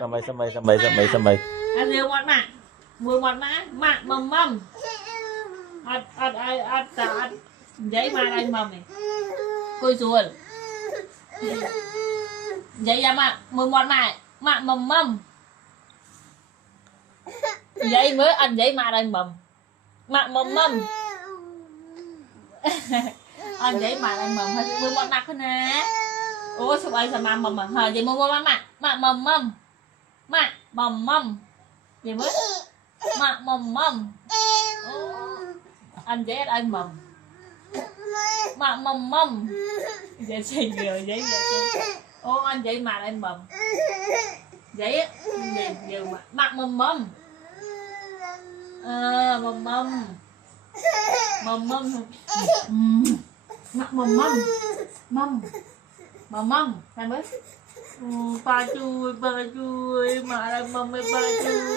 Sampai. Ăn nhiều mọt mà mưa mọt mà mầm ăn giấy mà đây mầm này côi ruồi giấy ra mà mưa mọt mà mầm giấy mới ăn giấy mà đây mầm ăn giấy mà đây mầm hay mưa mọt mặt nè ủa sao ai sao mà mầm mà hờ vậy mưa mọt mà mầm gì mới mầm anh giấy anh mầm mầm vậy xây nhiều giấy vậy ô anh giấy mà anh mầm giấy nhiều mà mầm mầm sao mới ba chui mà mầm ba chui